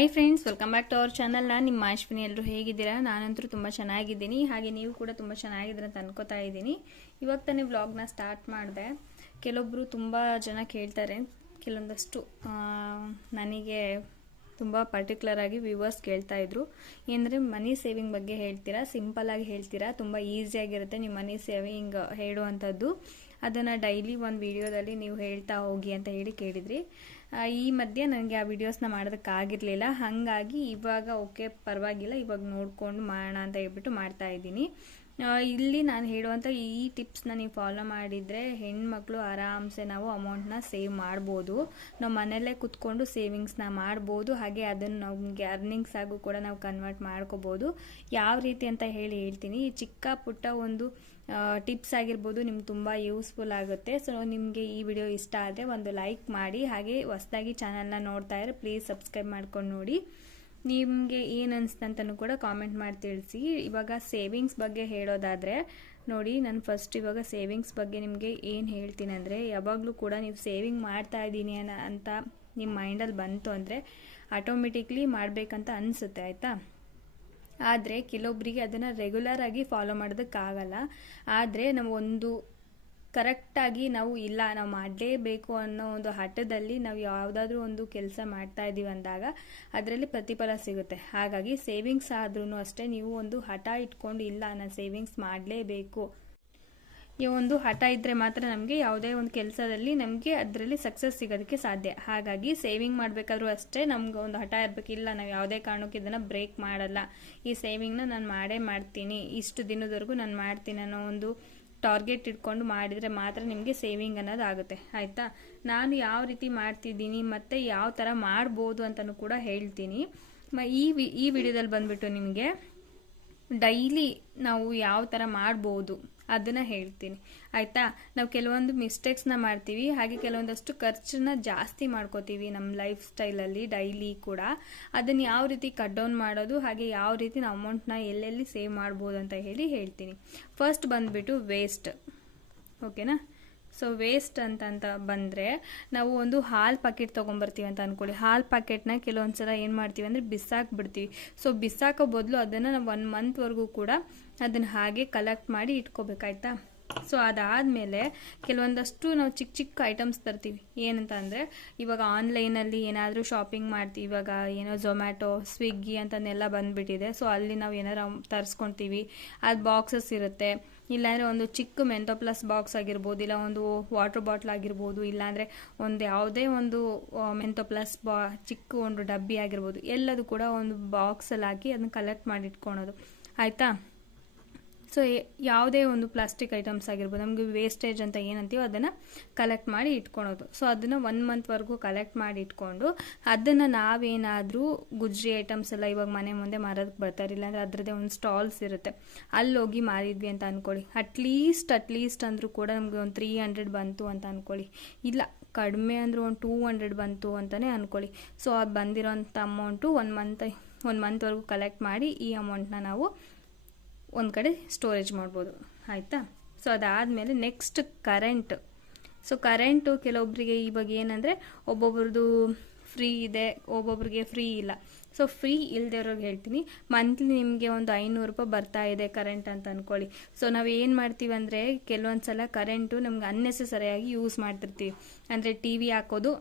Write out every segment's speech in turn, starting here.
Hi friends welcome back to our channel ನಾನು ನಿಮ್ಮ ಅಶ್ವಿನಿ ಎಲ್ಲರೂ ಹೇಗಿದ್ದೀರಾ? ನಾನಂತರೂ ತುಂಬ ಚೆನ್ನಾಗಿದ್ದೀನಿ. ಹಾಗೆ ನೀವು ಕೂಡ ತುಂಬ ಚೆನ್ನಾಗಿದ್ದೀರ ಅಂತ ಅನ್ಕೋತಾ ಇದ್ದೀನಿ. ಇವಾಗ ತಾನೇ ವ್ಲಾಗ್ನ ಸ್ಟಾರ್ಟ್ ಮಾಡಿದೆ. ಕೆಲವೊಬ್ಬರು ತುಂಬ ಜನ ಕೇಳ್ತಾರೆ. ಕೆಲವೊಂದಷ್ಟು ನನಗೆ ತುಂಬ ಪರ್ಟಿಕ್ಯುಲರ್ ಆಗಿ ವ್ಯೂವರ್ಸ್ ಕೇಳ್ತಾ ಇದ್ರು. ಏನಂದರೆ ಮನಿ ಸೇವಿಂಗ್ ಬಗ್ಗೆ ಹೇಳ್ತೀರಾ? ಸಿಂಪಲ್ ಆಗಿ ಹೇಳ್ತೀರಾ? ತುಂಬ ಈಸಿಯಾಗಿರುತ್ತೆ ನಿಮ್ಮ ಮನಿ ಸೇವಿಂಗ್ ಹೇಳುವಂಥದ್ದು. ಅದನ್ನು ಡೈಲಿ ಒಂದು ವಿಡಿಯೋದಲ್ಲಿ ನೀವು ಹೇಳ್ತಾ ಹೋಗಿ ಅಂತ ಹೇಳಿ ಕೇಳಿದ್ರಿ. ಈ ಮಧ್ಯೆ ನನಗೆ ಆ ವಿಡಿಯೋಸ್ನ ಮಾಡೋದಕ್ಕಾಗಿರಲಿಲ್ಲ. ಹಾಗಾಗಿ ಇವಾಗ ಓಕೆ ಪರವಾಗಿಲ್ಲ. ಇವಾಗ ನೋಡಿಕೊಂಡು ಮಾಡೋಣ ಅಂತ ಹೇಳ್ಬಿಟ್ಟು ಮಾಡ್ತಾ ಇದ್ದೀನಿ. ಇಲ್ಲಿ ನಾನು ಹೇಳುವಂಥ ಈ ಟಿಪ್ಸ್ನ ನೀವು ಫಾಲೋ ಮಾಡಿದರೆ ಹೆಣ್ಮಕ್ಳು ಆರಾಮ್ಸೆ ನಾವು ಅಮೌಂಟ್ನ ಸೇವ್ ಮಾಡ್ಬೋದು. ನಾವು ಮನೆಯಲ್ಲೇ ಕುತ್ಕೊಂಡು ಸೇವಿಂಗ್ಸ್ನ ಮಾಡ್ಬೋದು. ಹಾಗೆ ಅದನ್ನು ನಮಗೆ ಅರ್ನಿಂಗ್ಸ್ ಆಗು ಕೂಡ ನಾವು ಕನ್ವರ್ಟ್ ಮಾಡ್ಕೋಬೋದು. ಯಾವ ರೀತಿ ಅಂತ ಹೇಳಿ ಹೇಳ್ತೀನಿ. ಚಿಕ್ಕ ಪುಟ್ಟ ಒಂದು ಟಿಪ್ಸ್ ಆಗಿರ್ಬೋದು ನಿಮ್ಗೆ ತುಂಬ ಯೂಸ್ಫುಲ್ ಆಗುತ್ತೆ. ಸೊ ನಿಮಗೆ ಈ ವಿಡಿಯೋ ಇಷ್ಟ ಆದರೆ ಒಂದು ಲೈಕ್ ಮಾಡಿ, ಹಾಗೆ ಹೊಸದಾಗಿ ಚಾನಲ್ನ ನೋಡ್ತಾ ಇರೋ ಪ್ಲೀಸ್ ಸಬ್ಸ್ಕ್ರೈಬ್ ಮಾಡ್ಕೊಂಡು ನೋಡಿ. ನಿಮಗೆ ಏನು ಅನಿಸ್ತಂತನೂ ಕೂಡ ಕಾಮೆಂಟ್ ಮಾಡಿ ತಿಳಿಸಿ. ಇವಾಗ ಸೇವಿಂಗ್ಸ್ ಬಗ್ಗೆ ಹೇಳೋದಾದರೆ, ನೋಡಿ ನಾನು ಫಸ್ಟ್ ಇವಾಗ ಸೇವಿಂಗ್ಸ್ ಬಗ್ಗೆ ನಿಮಗೆ ಏನು ಹೇಳ್ತೀನಿ ಅಂದರೆ, ಯಾವಾಗಲೂ ಕೂಡ ನೀವು ಸೇವಿಂಗ್ ಮಾಡ್ತಾ ಇದ್ದೀನಿ ಅಂತ ನಿಮ್ಮ ಮೈಂಡಲ್ಲಿ ಬಂತು ಅಂದರೆ ಆಟೋಮೆಟಿಕ್ಲಿ ಮಾಡಬೇಕಂತ ಅನಿಸುತ್ತೆ, ಆಯಿತಾ? ಆದರೆ ಕೆಲವೊಬ್ಬರಿಗೆ ಅದನ್ನು ರೆಗ್ಯುಲರ್ ಆಗಿ ಫಾಲೋ ಮಾಡೋದಕ್ಕಾಗಲ್ಲ. ಆದರೆ ನಾವು ಒಂದು ಕರೆಕ್ಟಾಗಿ ನಾವು ಇಲ್ಲ, ನಾವು ಮಾಡಲೇಬೇಕು ಅನ್ನೋ ಒಂದು ಹಠದಲ್ಲಿ ನಾವು ಯಾವುದಾದ್ರೂ ಒಂದು ಕೆಲಸ ಮಾಡ್ತಾ ಇದ್ದೀವಿ ಅಂದಾಗ ಅದರಲ್ಲಿ ಪ್ರತಿಫಲ ಸಿಗುತ್ತೆ. ಹಾಗಾಗಿ ಸೇವಿಂಗ್ಸ್ ಆದ್ರೂ ಅಷ್ಟೇ ನೀವು ಒಂದು ಹಠ ಇಟ್ಕೊಂಡು ಇಲ್ಲ, ನಾನು ಸೇವಿಂಗ್ಸ್ ಮಾಡಲೇಬೇಕು ಈ ಒಂದು ಹಠ ಇದ್ದರೆ ಮಾತ್ರ ನಮಗೆ ಯಾವುದೇ ಒಂದು ಕೆಲಸದಲ್ಲಿ ನಮಗೆ ಅದರಲ್ಲಿ ಸಕ್ಸಸ್ ಸಿಗೋದಕ್ಕೆ ಸಾಧ್ಯ. ಹಾಗಾಗಿ ಸೇವಿಂಗ್ ಮಾಡಬೇಕಾದ್ರೂ ಅಷ್ಟೇ ನಮ್ಗೆ ಒಂದು ಹಠ ಇರಬೇಕಿಲ್ಲ ನಾವು ಯಾವುದೇ ಕಾರಣಕ್ಕೆ ಇದನ್ನು ಬ್ರೇಕ್ ಮಾಡಲ್ಲ. ಈ ಸೇವಿಂಗ್ನ ನಾನು ಮಾಡೇ ಮಾಡ್ತೀನಿ. ಇಷ್ಟು ದಿನದವರೆಗೂ ನಾನು ಮಾಡ್ತೀನಿ ಅನ್ನೋ ಒಂದು ಟಾರ್ಗೆಟ್ ಇಟ್ಕೊಂಡು ಮಾಡಿದರೆ ಮಾತ್ರ ನಿಮಗೆ ಸೇವಿಂಗ್ ಅನ್ನೋದು ಆಗುತ್ತೆ. ಆಯಿತಾ? ನಾನು ಯಾವ ರೀತಿ ಮಾಡ್ತಿದ್ದೀನಿ, ಮತ್ತು ಯಾವ ಥರ ಮಾಡ್ಬೋದು ಅಂತಲೂ ಕೂಡ ಹೇಳ್ತೀನಿ. ಮ, ಈ ವಿ, ಈ ವಿಡಿಯೋದಲ್ಲಿ ಬಂದುಬಿಟ್ಟು ನಿಮಗೆ ಡೈಲಿ ನಾವು ಯಾವ ಥರ ಮಾಡ್ಬೋದು ಅದನ್ನು ಹೇಳ್ತೀನಿ. ಆಯಿತಾ? ನಾವು ಕೆಲವೊಂದು ಮಿಸ್ಟೇಕ್ಸ್ನ ಮಾಡ್ತೀವಿ. ಹಾಗೆ ಕೆಲವೊಂದಷ್ಟು ಖರ್ಚನ್ನ ಜಾಸ್ತಿ ಮಾಡ್ಕೋತೀವಿ ನಮ್ಮ ಲೈಫ್ ಸ್ಟೈಲಲ್ಲಿ ಡೈಲಿ ಕೂಡ. ಅದನ್ನು ಯಾವ ರೀತಿ ಕಟ್ ಡೌನ್ ಮಾಡೋದು, ಹಾಗೆ ಯಾವ ರೀತಿ ನಾವು ಅಮೌಂಟ್ನ ಎಲ್ಲೆಲ್ಲಿ ಸೇವ್ ಮಾಡ್ಬೋದು ಅಂತ ಹೇಳಿ ಹೇಳ್ತೀನಿ. ಫಸ್ಟ್ ಬಂದುಬಿಟ್ಟು ವೇಸ್ಟ್ ಓಕೆನಾ ಸೊ ವೇಸ್ಟ್ ಅಂತಂತ ಅಂತ ಬಂದರೆ ನಾವು ಒಂದು ಹಾಲು ಪ್ಯಾಕೆಟ್ ತೊಗೊಂಬರ್ತೀವಿ ಅಂತ ಅಂದ್ಕೊಳ್ಳಿ ಹಾಲು ಪ್ಯಾಕೆಟ್ನ ಕೆಲವೊಂದು ಸಲ ಏನು ಮಾಡ್ತೀವಿ ಅಂದರೆ ಬಿಸಾಕ್ಬಿಡ್ತೀವಿ. ಸೊ ಬಿಸಾಕೋ ಬದಲು ಅದನ್ನು ನಾವು ಒನ್ ಮಂತ್ವರೆಗೂ ಕೂಡ ಅದನ್ನು ಹಾಗೆ ಕಲೆಕ್ಟ್ ಮಾಡಿ ಇಟ್ಕೋಬೇಕಾಯ್ತಾ? ಸೊ ಅದಾದಮೇಲೆ ಕೆಲವೊಂದಷ್ಟು ನಾವು ಚಿಕ್ಕ ಚಿಕ್ಕ ಐಟಮ್ಸ್ ತರ್ತೀವಿ. ಏನಂತ ಅಂದರೆ, ಇವಾಗ ಆನ್ಲೈನಲ್ಲಿ ಏನಾದರೂ ಶಾಪಿಂಗ್ ಮಾಡ್ತೀವಿ. ಇವಾಗ ಏನೋ ಝೊಮ್ಯಾಟೊ ಸ್ವಿಗ್ಗಿ ಅಂತನೆಲ್ಲ ಬಂದುಬಿಟ್ಟಿದೆ. ಸೊ ಅಲ್ಲಿ ನಾವು ಏನಾರು ತರಿಸ್ಕೊತೀವಿ. ಅದು ಬಾಕ್ಸಸ್ ಇರುತ್ತೆ. ಇಲ್ಲಾಂದರೆ ಒಂದು ಚಿಕ್ಕ ಮೆಂತೋ ಪ್ಲಸ್ ಬಾಕ್ಸ್ ಆಗಿರ್ಬೋದು, ಇಲ್ಲ ಒಂದು ವಾಟರ್ ಬಾಟ್ಲ್ ಆಗಿರ್ಬೋದು, ಇಲ್ಲಾಂದರೆ ಒಂದು ಯಾವುದೇ ಒಂದು ಮೆಂತೋ ಪ್ಲಸ್ ಬಾ ಚಿಕ್ಕ ಒಂದು ಡಬ್ಬಿ ಆಗಿರ್ಬೋದು. ಎಲ್ಲದು ಕೂಡ ಒಂದು ಬಾಕ್ಸಲ್ಲಿ ಹಾಕಿ ಅದನ್ನ ಕಲೆಕ್ಟ್ ಮಾಡಿ ಇಟ್ಕೊಳೋದು. ಆಯಿತಾ? ಸೊ ಯಾವುದೇ ಒಂದು ಪ್ಲಾಸ್ಟಿಕ್ ಐಟಮ್ಸ್ ಆಗಿರ್ಬೋದು, ನಮಗೆ ವೇಸ್ಟೇಜ್ ಅಂತ ಏನಂತೀವೋ ಅದನ್ನು ಕಲೆಕ್ಟ್ ಮಾಡಿ ಇಟ್ಕೊಳೋದು. ಸೊ ಅದನ್ನು ಒನ್ ಮಂತ್ವರೆಗೂ ಕಲೆಕ್ಟ್ ಮಾಡಿ ಇಟ್ಕೊಂಡು, ಅದನ್ನು ನಾವೇನಾದರೂ ಗುಜ್ರಿ ಐಟಮ್ಸ್ ಎಲ್ಲ ಇವಾಗ ಮನೆ ಮುಂದೆ ಮಾರೋದಕ್ಕೆ ಬರ್ತಾರೆ. ಇಲ್ಲಾಂದರೆ ಅದರದ್ದೇ ಒಂದು ಸ್ಟಾಲ್ಸ್ ಇರುತ್ತೆ. ಅಲ್ಲಿ ಹೋಗಿ ಮಾರಿದ್ವಿ ಅಂತ ಅಂದ್ಕೊಳ್ಳಿ ಅಟ್ಲೀಸ್ಟ್ ಅಟ್ಲೀಸ್ಟ್ ಅಂದರೂ ಕೂಡ ನಮಗೆ ಒಂದು ತ್ರೀ ಹಂಡ್ರೆಡ್ ಬಂತು ಅಂತ ಅಂದ್ಕೊಳ್ಳಿ ಇಲ್ಲ, ಕಡಿಮೆ ಅಂದರೂ ಒಂದು ಟೂ ಹಂಡ್ರೆಡ್ ಬಂತು ಅಂತಲೇ ಅಂದ್ಕೊಳ್ಳಿ ಸೊ ಅದು ಬಂದಿರೋಂಥ ಅಮೌಂಟು ಒನ್ ಮಂತ್ ಒಂದು ಮಂತ್ವರೆಗೂ ಕಲೆಕ್ಟ್ ಮಾಡಿ ಈ ಅಮೌಂಟ್ನ ನಾವು ಒಂದು ಕಡೆ ಸ್ಟೋರೇಜ್ ಮಾಡ್ಬೋದು. ಆಯಿತಾ? ಸೊ ಅದಾದಮೇಲೆ ನೆಕ್ಸ್ಟ್ ಕರೆಂಟ್ ಸೊ ಕರೆಂಟು ಕೆಲವೊಬ್ಬರಿಗೆ ಇವಾಗ ಏನಂದರೆ ಒಬ್ಬೊಬ್ರದ್ದು ಫ್ರೀ ಇದೆ, ಒಬ್ಬೊಬ್ರಿಗೆ ಫ್ರೀ ಇಲ್ಲ. ಸೊ ಫ್ರೀ ಇಲ್ದಿರೋರ್ಗೆ ಹೇಳ್ತೀನಿ. ಮಂತ್ಲಿ ನಿಮಗೆ ಒಂದು ಐನೂರು ರೂಪಾಯಿ ಬರ್ತಾ ಇದೆ ಕರೆಂಟ್ ಅಂತ ಅಂದ್ಕೊಳ್ಳಿ ಸೊ ನಾವು ಏನು ಮಾಡ್ತೀವಿ ಅಂದರೆ ಕೆಲವೊಂದು ಸಲ ಕರೆಂಟು ನಮ್ಗೆ ಅನ್ನೆಸೆಸರಿಯಾಗಿ ಯೂಸ್ ಮಾಡ್ತಿರ್ತೀವಿ. ಅಂದರೆ ಟಿ ವಿ ಹಾಕೋದು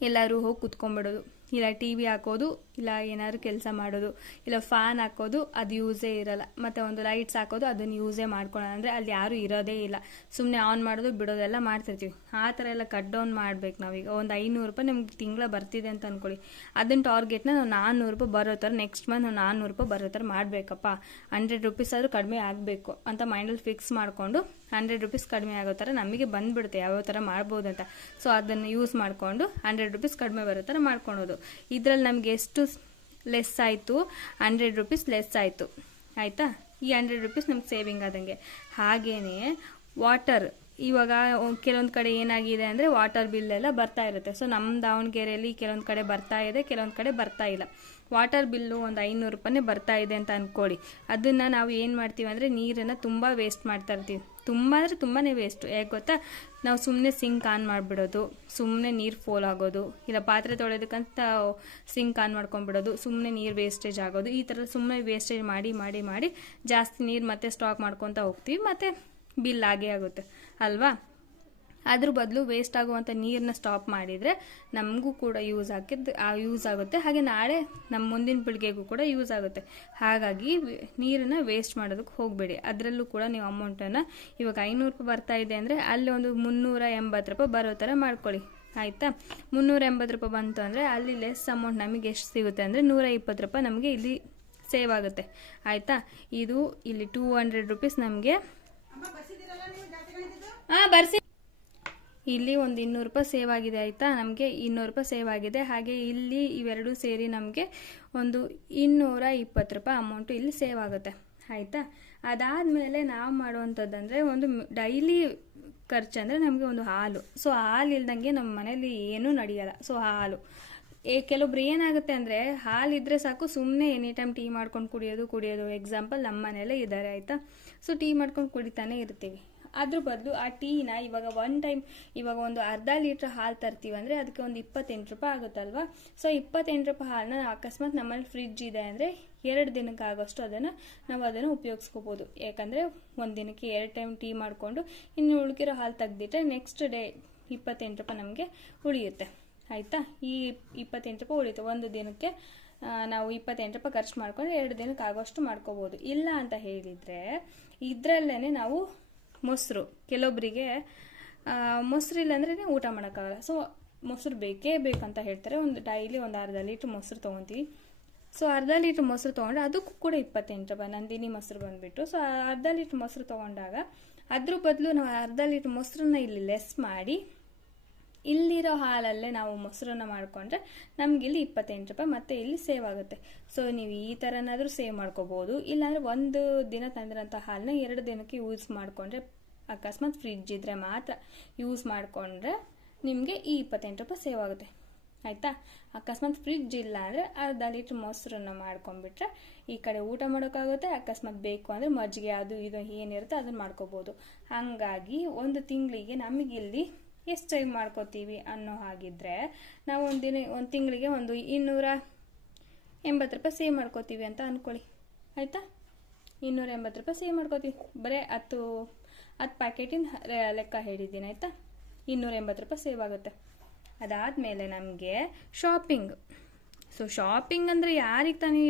ಎಲ್ಲರೂ ಹೋಗಿ ಕುತ್ಕೊಂಡ್ಬಿಡೋದು ಇಲ್ಲ ಟಿ ವಿ ಹಾಕೋದು, ಇಲ್ಲ ಏನಾದ್ರು ಕೆಲಸ ಮಾಡೋದು, ಇಲ್ಲ ಫ್ಯಾನ್ ಹಾಕೋದು, ಅದು ಯೂಸೇ ಇರಲ್ಲ. ಮತ್ತು ಒಂದು ಲೈಟ್ಸ್ ಹಾಕೋದು ಅದನ್ನು ಯೂಸೇ ಮಾಡ್ಕೊಳ್ಳೋಣ. ಅಂದರೆ ಅಲ್ಲಿ ಯಾರೂ ಇರೋದೇ ಇಲ್ಲ. ಸುಮ್ಮನೆ ಆನ್ ಮಾಡೋದು, ಬಿಡೋದೆಲ್ಲ ಮಾಡ್ತಿರ್ತೀವಿ. ಆ ಥರ ಎಲ್ಲ ಕಟ್ ಡೌನ್ ಮಾಡ್ಬೇಕು ನಾವೀಗ. ಒಂದು ಐನೂರು ರೂಪಾಯಿ ನಿಮ್ಗೆ ತಿಂಗಳ ಬರ್ತಿದೆ ಅಂತ ಅಂದ್ಕೊಳ್ಳಿ ಅದನ್ನ ಟಾರ್ಗೆಟ್ನ ನಾವು ನಾನ್ನೂರು ರೂಪಾಯಿ ಬರೋ ಥರ ನೆಕ್ಸ್ಟ್ ಮಂತ್ ನಾವು ನಾನ್ನೂರು ರೂಪಾಯಿ ಬರೋ ಥರ ಮಾಡಬೇಕಪ್ಪ. ಹಂಡ್ರೆಡ್ ರುಪೀಸ್ ಆದರೂ ಕಡಿಮೆ ಆಗಬೇಕು ಅಂತ ಮೈಂಡಲ್ಲಿ ಫಿಕ್ಸ್ ಮಾಡಿಕೊಂಡು ಹಂಡ್ರೆಡ್ ರುಪೀಸ್ ಕಡಿಮೆ ಆಗೋ ಥರ ನಮಗೆ ಬಂದ್ಬಿಡುತ್ತೆ ಯಾವ್ಯಾವ ಥರ ಮಾಡ್ಬೋದು ಅಂತ ಸೊ ಅದನ್ನು ಯೂಸ್ ಮಾಡಿಕೊಂಡು ಹಂಡ್ರೆಡ್ ರುಪೀಸ್ ಕಡಿಮೆ ಬರೋ ಥರ ಮಾಡ್ಕೊಳೋದು. ಇದರಲ್ಲಿ ನಮಗೆ ಎಷ್ಟು ಲೆಸ್ ಆಯಿತು? ಹಂಡ್ರೆಡ್ ರುಪೀಸ್ ಲೆಸ್ ಆಯಿತು. ಆಯಿತಾ? ಈ ಹಂಡ್ರೆಡ್ ರುಪೀಸ್ ನಮ್ಗೆ ಸೇವಿಂಗ್ ಆದಂಗೆ. ಹಾಗೆಯೇ ವಾಟರ್ ಇವಾಗ ಕೆಲವೊಂದು ಕಡೆ ಏನಾಗಿದೆ ಅಂದರೆ ವಾಟರ್ ಬಿಲ್ ಎಲ್ಲ ಬರ್ತಾ ಇರುತ್ತೆ. ಸೊ ನಮ್ಮ ದಾವಣಗೆರೆಯಲ್ಲಿ ಕೆಲವೊಂದು ಕಡೆ ಬರ್ತಾ ಇದೆ, ಕೆಲವೊಂದು ಕಡೆ ಬರ್ತಾ ಇಲ್ಲ. ವಾಟರ್ ಬಿಲ್ಲು ಒಂದು ಐನೂರು ರೂಪಾಯಿ ಬರ್ತಾ ಇದೆ ಅಂತ ಅಂದ್ಕೊಳ್ಳಿ ಅದನ್ನು ನಾವು ಏನು ಮಾಡ್ತೀವಿ ಅಂದರೆ ನೀರನ್ನು ತುಂಬ ವೇಸ್ಟ್ ಮಾಡ್ತಾ ಇರ್ತೀವಿ. ತುಂಬ ಅಂದರೆ ತುಂಬಾ ವೇಸ್ಟು ಯಾಕೆ ಗೊತ್ತಾ? ನಾವು ಸುಮ್ಮನೆ ಸಿಂಕ್ ಆನ್ ಮಾಡಿಬಿಡೋದು ಸುಮ್ಮನೆ ನೀರು ಫೋಲ್ ಆಗೋದು, ಇಲ್ಲ ಪಾತ್ರೆ ತೊಳೆಯೋದಕ್ಕಂತ ಸಿಂಕ್ ಆನ್ ಮಾಡ್ಕೊಂಡ್ಬಿಡೋದು ಸುಮ್ಮನೆ ನೀರು ವೇಸ್ಟೇಜ್ ಆಗೋದು, ಈ ಥರ ಸುಮ್ಮನೆ ವೇಸ್ಟೇಜ್ ಮಾಡಿ ಮಾಡಿ ಮಾಡಿ ಜಾಸ್ತಿ ನೀರು ಮತ್ತೆ ಸ್ಟಾಕ್ ಮಾಡ್ಕೊತಾ ಹೋಗ್ತೀವಿ, ಮತ್ತು ಬಿಲ್ ಆಗೇ ಆಗುತ್ತೆ. ಅಲ್ವಾ? ಅದ್ರ ಬದಲು ವೇಸ್ಟ್ ಆಗುವಂಥ ನೀರನ್ನ ಸ್ಟಾಪ್ ಮಾಡಿದರೆ ನಮಗೂ ಕೂಡ ಯೂಸ್ ಆಗಿದ್ದು ಯೂಸ್ ಆಗುತ್ತೆ. ಹಾಗೆ ನಾಳೆ ನಮ್ಮ ಮುಂದಿನ ಪೀಳಿಗೆಗೂ ಕೂಡ ಯೂಸ್ ಆಗುತ್ತೆ. ಹಾಗಾಗಿ ನೀರನ್ನು ನೀರನ್ನ ವೇಸ್ಟ್ ಮಾಡೋದಕ್ಕೆ ಹೋಗಬೇಡಿ. ಅದರಲ್ಲೂ ಕೂಡ ನೀವು ಅಮೌಂಟನ್ನು ಇವಾಗ ಐನೂರು ರೂಪಾಯಿ ಬರ್ತಾ ಇದೆ ಅಂದರೆ ಅಲ್ಲಿ ಒಂದು ಮುನ್ನೂರ ಎಂಬತ್ತು ರೂಪಾಯಿ ಬರೋ ಥರ ಮಾಡ್ಕೊಳ್ಳಿ. ಆಯಿತಾ? ಮುನ್ನೂರ ಎಂಬತ್ತು ರೂಪಾಯಿ ಬಂತು ಅಂದರೆ ಅಲ್ಲಿ ಲೆಸ್ ಅಮೌಂಟ್ ನಮಗೆ ಎಷ್ಟು ಸಿಗುತ್ತೆ ಅಂದರೆ ನೂರ ಇಪ್ಪತ್ತು ರೂಪಾಯಿ ನಮಗೆ ಇಲ್ಲಿ ಸೇವ್ ಆಗುತ್ತೆ. ಆಯಿತಾ? ಇದು ಇಲ್ಲಿ ಟೂ ಹಂಡ್ರೆಡ್ ರುಪೀಸ್ ನಮಗೆ ಹಾಂ, ಬರ್ಸಿ. ಇಲ್ಲಿ ಒಂದು ಇನ್ನೂರು ರೂಪಾಯಿ ಸೇವ್ ಆಗಿದೆ, ಆಯಿತಾ? ನಮಗೆ ಇನ್ನೂರು ರೂಪಾಯಿ ಸೇವ್ ಆಗಿದೆ. ಹಾಗೆ ಇಲ್ಲಿ ಇವೆರಡು ಸೇರಿ ನಮಗೆ ಒಂದು ಇನ್ನೂರ ಇಪ್ಪತ್ತು ರೂಪಾಯಿ ಅಮೌಂಟು ಇಲ್ಲಿ ಸೇವ್ ಆಗುತ್ತೆ, ಆಯಿತಾ? ಅದಾದಮೇಲೆ ನಾವು ಮಾಡುವಂಥದ್ದಂದರೆ ಒಂದು ಡೈಲಿ ಖರ್ಚು ಅಂದರೆ ನಮಗೆ ಒಂದು ಹಾಲು. ಸೊ ಹಾಲು ಇಲ್ದಂಗೆ ನಮ್ಮ ಮನೇಲಿ ಏನೂ ನಡೆಯಲ್ಲ. ಸೊ ಹಾಲು. ಏ, ಕೆಲವೊಬ್ರು ಏನಾಗುತ್ತೆ ಅಂದರೆ ಹಾಲಿದ್ರೆ ಸಾಕು ಸುಮ್ಮನೆ ಎನಿ ಟೈಮ್ ಟೀ ಮಾಡ್ಕೊಂಡು ಕುಡಿಯೋದು ಕುಡಿಯೋದು. ಎಕ್ಸಾಂಪಲ್ ನಮ್ಮ ಮನೆಯಲ್ಲೇ ಇದ್ದಾರೆ, ಆಯಿತಾ? ಸೊ ಟೀ ಮಾಡ್ಕೊಂಡು ಕುಡಿತಾನೆ ಇರ್ತೀವಿ. ಅದ್ರ ಬದಲು ಆ ಟೀನ ಇವಾಗ ಒನ್ ಟೈಮ್ ಇವಾಗ ಒಂದು ಅರ್ಧ ಲೀಟ್ರ್ ಹಾಲು ತರ್ತೀವಿ ಅಂದರೆ ಅದಕ್ಕೆ ಒಂದು ಇಪ್ಪತ್ತೆಂಟು ರೂಪಾಯಿ ಆಗುತ್ತಲ್ವಾ? ಸೊ ಇಪ್ಪತ್ತೆಂಟು ರೂಪಾಯಿ ಹಾಲನ್ನ ಅಕಸ್ಮಾತ್ ನಮ್ಮಲ್ಲಿ ಫ್ರಿಡ್ಜ್ ಇದೆ ಅಂದರೆ ಎರಡು ದಿನಕ್ಕೆ ಆಗೋಷ್ಟು ಅದನ್ನು ನಾವು ಅದನ್ನು ಉಪಯೋಗಿಸ್ಕೋಬೋದು. ಯಾಕಂದರೆ ಒಂದು ದಿನಕ್ಕೆ ಎರಡು ಟೈಮ್ ಟೀ ಮಾಡಿಕೊಂಡು ಇನ್ನು ಉಳ್ಕಿರೋ ಹಾಲು ತೆಗ್ದಿಟ್ರೆ ನೆಕ್ಸ್ಟ್ ಡೇ ಇಪ್ಪತ್ತೆಂಟು ರೂಪಾಯಿ ನಮಗೆ ಉಳಿಯುತ್ತೆ. ಆಯಿತಾ? ಈ ಇಪ್ಪತ್ತೆಂಟು ರೂಪಾಯಿ ಉಳಿಯುತ್ತೆ. ಒಂದು ದಿನಕ್ಕೆ ನಾವು ಇಪ್ಪತ್ತೆಂಟು ರೂಪಾಯಿ ಖರ್ಚು ಮಾಡ್ಕೊಂಡು ಎರಡು ದಿನಕ್ಕೆ ಆಗೋಷ್ಟು ಮಾಡ್ಕೋಬೋದು. ಇಲ್ಲ ಅಂತ ಹೇಳಿದರೆ ಇದರಲ್ಲೇ ನಾವು ಮೊಸರು. ಕೆಲವೊಬ್ಬರಿಗೆ ಮೊಸರು ಇಲ್ಲಾಂದ್ರೆ ಊಟ ಮಾಡೋಕ್ಕಾಗಲ್ಲ. ಸೊ ಮೊಸರು ಬೇಕೇ ಬೇಕಂತ ಹೇಳ್ತಾರೆ. ಒಂದು ಡೈಲಿ ಒಂದು ಅರ್ಧ ಲೀಟ್ರ್ ಮೊಸರು ತೊಗೊತೀವಿ. ಸೊ ಅರ್ಧ ಲೀಟ್ರ್ ಮೊಸರು ತೊಗೊಂಡ್ರೆ ಅದಕ್ಕೂ ಕೂಡ ಇಪ್ಪತ್ತೆಂಟು ರೂಪಾಯಿ ನಂದಿನಿ ಮೊಸರು ಬಂದುಬಿಟ್ಟು. ಸೊ ಅರ್ಧ ಲೀಟ್ರ್ ಮೊಸರು ತೊಗೊಂಡಾಗ ಅದ್ರ ಬದಲು ನಾವು ಅರ್ಧ ಲೀಟ್ರ್ ಮೊಸರನ್ನ ಇಲ್ಲಿ ಲೆಸ್ ಮಾಡಿ ಇಲ್ಲಿರೋ ಹಾಲಲ್ಲೇ ನಾವು ಮೊಸರನ್ನ ಮಾಡಿಕೊಂಡ್ರೆ ಇಲ್ಲಿ ಇಪ್ಪತ್ತೆಂಟು ರೂಪಾಯಿ ಮತ್ತೆ ಇಲ್ಲಿ ಸೇವ್ ಆಗುತ್ತೆ. ಸೊ ನೀವು ಈ ಥರನಾದರೂ ಸೇವ್ ಮಾಡ್ಕೋಬೋದು. ಇಲ್ಲಾಂದರೆ ಒಂದು ದಿನ ತಂದಿರೋಂಥ ಹಾಲನ್ನ ಎರಡು ದಿನಕ್ಕೆ ಯೂಸ್ ಮಾಡಿಕೊಂಡ್ರೆ ಅಕಸ್ಮಾತ್ ಫ್ರಿಡ್ಜ್ ಇದ್ದರೆ ಮಾತ್ರ ಯೂಸ್ ಮಾಡಿಕೊಂಡ್ರೆ ನಿಮಗೆ ಈ ಇಪ್ಪತ್ತೆಂಟು ರೂಪಾಯಿ ಸೇವ್ ಆಗುತ್ತೆ. ಆಯಿತಾ? ಅಕಸ್ಮಾತ್ ಫ್ರಿಡ್ಜ್ ಇಲ್ಲ ಅಂದರೆ ಅರ್ಧ ಲೀಟ್ರ್ ಮೊಸರನ್ನ ಮಾಡ್ಕೊಂಡ್ಬಿಟ್ರೆ ಈ ಕಡೆ ಊಟ ಮಾಡೋಕ್ಕಾಗುತ್ತೆ, ಅಕಸ್ಮಾತ್ ಬೇಕು ಅಂದರೆ ಮಜ್ಜಿಗೆ ಅದು ಇದು ಏನಿರುತ್ತೆ ಅದನ್ನು ಮಾಡ್ಕೋಬೋದು. ಹಾಗಾಗಿ ಒಂದು ತಿಂಗಳಿಗೆ ನಮಗಿಲ್ಲಿ ಎಷ್ಟು ಸೇವ್ ಮಾಡ್ಕೋತೀವಿ ಅನ್ನೋ ಹಾಗಿದ್ರೆ ನಾವು ಒಂದು ದಿನ, ಒಂದು ತಿಂಗಳಿಗೆ ಒಂದು ಇನ್ನೂರ ಎಂಬತ್ತು ರೂಪಾಯಿ ಸೇವ್ ಮಾಡ್ಕೋತೀವಿ ಅಂತ ಅಂದ್ಕೊಳ್ಳಿ ಆಯಿತಾ? ಇನ್ನೂರ ಎಂಬತ್ತು ರೂಪಾಯಿ ಸೇವ್ ಮಾಡ್ಕೋತೀವಿ. ಬರೀ ಹತ್ತು ಹತ್ತು ಪ್ಯಾಕೆಟಿನ ಲೆಕ್ಕ ಹೇಳಿದ್ದೀನಿ, ಆಯಿತಾ? ಇನ್ನೂರ ಎಂಬತ್ತು ರೂಪಾಯಿ ಸೇವ್ ಆಗುತ್ತೆ. ಅದಾದಮೇಲೆ ನಮಗೆ ಶಾಪಿಂಗ್ ಸೊ ಶಾಪಿಂಗ್ ಅಂದರೆ ಯಾರಿಗೆ ತಾನೇ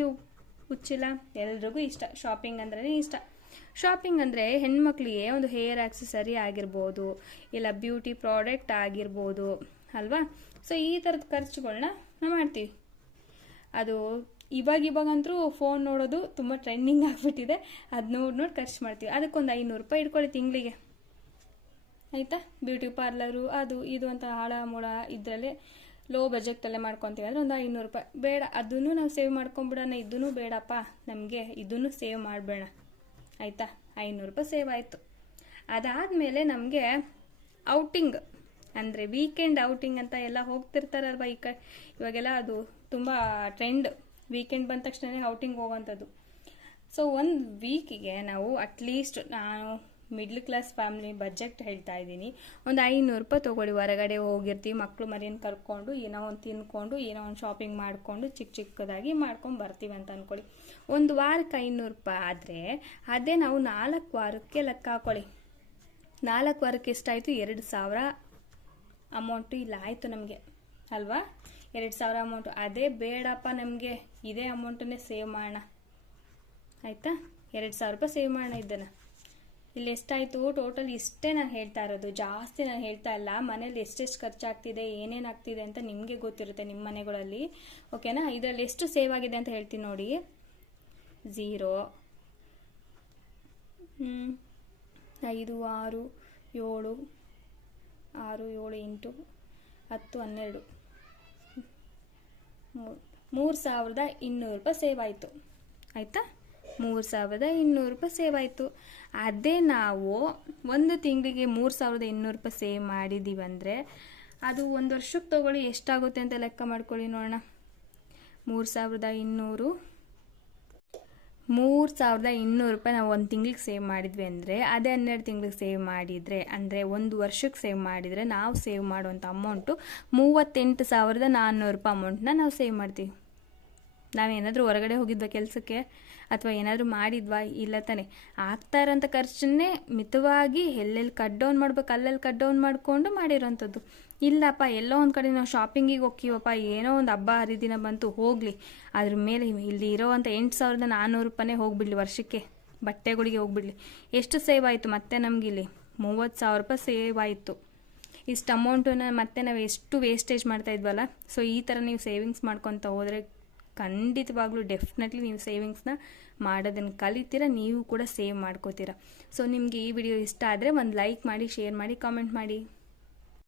ಹುಚ್ಚಿಲ್ಲ ಎಲ್ರಿಗೂ ಇಷ್ಟ. ಶಾಪಿಂಗ್ ಅಂದ್ರೇ ಇಷ್ಟ. ಶಾಪಿಂಗ್ ಅಂದರೆ ಹೆಣ್ಮಕ್ಳಿಗೆ ಒಂದು ಹೇರ್ ಆಕ್ಸೆಸರಿ ಆಗಿರ್ಬೋದು, ಇಲ್ಲ ಬ್ಯೂಟಿ ಪ್ರಾಡಕ್ಟ್ ಆಗಿರ್ಬೋದು, ಅಲ್ವಾ? ಸೊ ಈ ಥರದ ಖರ್ಚುಗಳನ್ನ ನಾವು ಮಾಡ್ತೀವಿ. ಅದು ಇವಾಗ ಇವಾಗಂತೂ ಫೋನ್ ನೋಡೋದು ತುಂಬ ಟ್ರೆಂಡಿಂಗ್ ಆಗಿಬಿಟ್ಟಿದೆ. ಅದು ನೋಡಿ ನೋಡಿ ಖರ್ಚು ಮಾಡ್ತೀವಿ. ಅದಕ್ಕೊಂದು ಐನೂರು ರೂಪಾಯಿ ಇಟ್ಕೊಳ್ಳಿ ತಿಂಗಳಿಗೆ. ಆಯಿತಾ? ಬ್ಯೂಟಿ ಪಾರ್ಲರು ಅದು, ಇದು ಅಂತ ಹಾಳ ಮೂಳ ಇದರಲ್ಲೇ ಲೋ ಬಜೆಟಲ್ಲೇ ಮಾಡ್ಕೊತೀವಿ. ಅಂದರೆ ಒಂದು ಐನೂರು ರೂಪಾಯಿ. ಬೇಡ, ಅದನ್ನು ನಾವು ಸೇವ್ ಮಾಡ್ಕೊಂಬಿಡೋಣ. ಇದನ್ನು ಬೇಡಪ್ಪ ನಮಗೆ. ಇದನ್ನು ಸೇವ್ ಮಾಡಬೇಡ. ಆಯಿತಾ? ಐನೂರು ರೂಪಾಯಿ ಸೇವ್ ಆಯಿತು. ಅದಾದಮೇಲೆ ನಮಗೆ ಔಟಿಂಗ್ ಅಂದರೆ ವೀಕೆಂಡ್ ಔಟಿಂಗ್ ಅಂತ ಎಲ್ಲ ಹೋಗ್ತಿರ್ತಾರಲ್ವ ಈ ಕ ಇವಾಗೆಲ್ಲ ಅದು ತುಂಬ ಟ್ರೆಂಡ್ ವೀಕೆಂಡ್ ಬಂದ ತಕ್ಷಣವೇ ಔಟಿಂಗ್ ಹೋಗೋವಂಥದ್ದು ಸೊ ಒಂದು ವೀಕಿಗೆ ನಾವು ಅಟ್ಲೀಸ್ಟ್ ನಾನು ಮಿಡ್ಲ್ ಕ್ಲಾಸ್ ಫ್ಯಾಮಿಲಿ ಬಜೆಟ್ ಹೇಳ್ತಾ ಇದ್ದೀನಿ. ಒಂದು ಐನೂರು ರೂಪಾಯಿ ತೊಗೊಳ್ಳಿ, ಹೊರಗಡೆ ಹೋಗಿರ್ತೀವಿ ಮಕ್ಕಳು ಮರಿಯನ್ನು ಕರ್ಕೊಂಡು, ಏನೋ ಒಂದು ತಿನ್ಕೊಂಡು, ಏನೋ ಒಂದು ಶಾಪಿಂಗ್ ಮಾಡಿಕೊಂಡು ಚಿಕ್ಕ ಚಿಕ್ಕದಾಗಿ ಮಾಡ್ಕೊಂಡು ಬರ್ತೀವಿ ಅಂತ ಅಂದ್ಕೊಳ್ಳಿ ಒಂದು ವಾರಕ್ಕೆ ಐನೂರು ರೂಪಾಯಿ ಆದರೆ, ಅದೇ ನಾವು ನಾಲ್ಕು ವಾರಕ್ಕೆ ಲೆಕ್ಕ ಹಾಕೊಳ್ಳಿ. ನಾಲ್ಕು ವಾರಕ್ಕೆ ಎಷ್ಟಾಯಿತು? ಎರಡು ಸಾವಿರ ಅಮೌಂಟು ಇಲ್ಲ, ಆಯಿತು ನಮಗೆ. ಅಲ್ವಾ? ಎರಡು ಸಾವಿರ ಅಮೌಂಟು ಅದೇ ಬೇಡಪ್ಪ ನಮಗೆ. ಇದೇ ಅಮೌಂಟನ್ನೇ ಸೇವ್ ಮಾಡೋಣ. ಆಯಿತಾ? ಎರಡು ಸಾವಿರ ರೂಪಾಯಿ ಸೇವ್ ಮಾಡೋಣ ಇದನ್ನು ಇಲ್ಲಿ ಎಷ್ಟಾಯಿತು? ಟೋಟಲ್ ಇಷ್ಟೇ ನಾನು ಹೇಳ್ತಾ ಇರೋದು. ಜಾಸ್ತಿ ನಾನು ಹೇಳ್ತಾ ಇಲ್ಲ. ಮನೇಲಿ ಎಷ್ಟೆಷ್ಟು ಖರ್ಚಾಗ್ತಿದೆ ಏನೇನು ಆಗ್ತಿದೆ ಅಂತ ನಿಮಗೆ ಗೊತ್ತಿರುತ್ತೆ ನಿಮ್ಮ ಮನೆಗಳಲ್ಲಿ. ಓಕೆನಾ ಇದರಲ್ಲಿ ಎಷ್ಟು ಸೇವ್ ಆಗಿದೆ ಅಂತ ಹೇಳ್ತೀನಿ ನೋಡಿ. ಝೀರೋ ಐದು, ಆರು, ಏಳು. ಆರು, ಏಳು, ಎಂಟು, ಹತ್ತು, ಹನ್ನೆರಡು. ಮೂರು. ಸಾವಿರದ ಇನ್ನೂರು ರೂಪಾಯಿ ಸೇವ್ ಆಯಿತು. ಆಯಿತಾ? ಮೂರು ಸಾವಿರದ ಇನ್ನೂರು ರೂಪಾಯಿ ಸೇವ್ ಆಯಿತು. ಅದೇ ನಾವು ಒಂದು ತಿಂಗಳಿಗೆ ಮೂರು ಸಾವಿರದ ಇನ್ನೂರು ರೂಪಾಯಿ ಸೇವ್ ಮಾಡಿದ್ದೀವಿ ಅಂದರೆ ಅದು ಒಂದು ವರ್ಷಕ್ಕೆ ತೊಗೊಳ್ಳಿ, ಎಷ್ಟಾಗುತ್ತೆ ಅಂತ ಲೆಕ್ಕ ಮಾಡ್ಕೊಳ್ಳಿ ನೋಡೋಣ. ಮೂರು ಸಾವಿರದ ಇನ್ನೂರು, ಮೂರು ಸಾವಿರದ ಇನ್ನೂರು ರೂಪಾಯಿ ನಾವು ಒಂದು ತಿಂಗ್ಳಿಗೆ ಸೇವ್ ಮಾಡಿದ್ವಿ ಅಂದರೆ, ಅದೇ ಹನ್ನೆರಡು ತಿಂಗ್ಳಿಗೆ ಸೇವ್ ಮಾಡಿದರೆ ಅಂದರೆ ಒಂದು ವರ್ಷಕ್ಕೆ ಸೇವ್ ಮಾಡಿದರೆ ನಾವು ಸೇವ್ ಮಾಡುವಂಥ ಅಮೌಂಟು ಮೂವತ್ತೆಂಟು ಸಾವಿರದ ನಾನ್ನೂರು ರೂಪಾಯಿ ಅಮೌಂಟನ್ನ ನಾವು ಸೇವ್ ಮಾಡ್ತೀವಿ. ನಾವೇನಾದರೂ ಹೊರಗಡೆ ಹೋಗಿದ್ವಾ ಕೆಲಸಕ್ಕೆ? ಅಥವಾ ಏನಾದರೂ ಮಾಡಿದ್ವಾ? ಇಲ್ಲ ತಾನೆ. ಆಗ್ತಾ ಇರೋಂಥ ಖರ್ಚನ್ನೇ ಮಿತವಾಗಿ ಎಲ್ಲೆಲ್ಲಿ ಕಟ್ ಡೌನ್ ಮಾಡ್ಬೇಕು, ಅಲ್ಲೆಲ್ಲಿ ಕಟ್ ಡೌನ್ ಮಾಡಿಕೊಂಡು ಮಾಡಿರೋಂಥದ್ದು. ಇಲ್ಲಪ್ಪ, ಎಲ್ಲೋ ಒಂದು ಕಡೆ ನಾವು ಶಾಪಿಂಗಿಗೆ ಹೋಗ್ತೀವಪ್ಪ. ಏನೋ ಒಂದು ಹಬ್ಬ ಹರಿದಿನ ಬಂತು, ಹೋಗಲಿ. ಅದ್ರ ಮೇಲೆ ಇಲ್ಲಿ ಇರೋವಂಥ ಎಂಟು ಸಾವಿರದ ನಾನ್ನೂರು ರೂಪಾಯಿನೇ ಹೋಗ್ಬಿಡ್ಲಿ ವರ್ಷಕ್ಕೆ. ಬಟ್ಟೆಗಳಿಗೆ ಹೋಗ್ಬಿಡ್ಲಿ. ಎಷ್ಟು ಸೇವ್ ಆಯಿತು ಮತ್ತೆ ನಮಗಿಲ್ಲಿ? ಮೂವತ್ತು ಸಾವಿರ ರೂಪಾಯಿ ಸೇವ್ ಆಯಿತು. ಇಷ್ಟು ಅಮೌಂಟನ್ನು ಮತ್ತೆ ನಾವು ಎಷ್ಟು ವೇಸ್ಟೇಜ್ ಮಾಡ್ತಾ ಇದ್ವಲ್ಲ? ಸೊ ಈ ಥರ ನೀವು ಸೇವಿಂಗ್ಸ್ ಮಾಡ್ಕೊತ ಹೋದರೆ ಖಂಡಿತವಾಗ್ಲೂ ಡೆಫಿನೆಟ್ಲಿ ನೀವು ಸೇವಿಂಗ್ಸ್ನ ಮಾಡೋದನ್ನು ಕಲಿತೀರ, ನೀವು ಕೂಡ ಸೇವ್ ಮಾಡ್ಕೋತೀರ. ಸೊ ನಿಮಗೆ ಈ ವಿಡಿಯೋ ಇಷ್ಟ ಆದರೆ ಒಂದು ಲೈಕ್ ಮಾಡಿ ಶೇರ್ ಮಾಡಿ ಕಾಮೆಂಟ್ ಮಾಡಿ.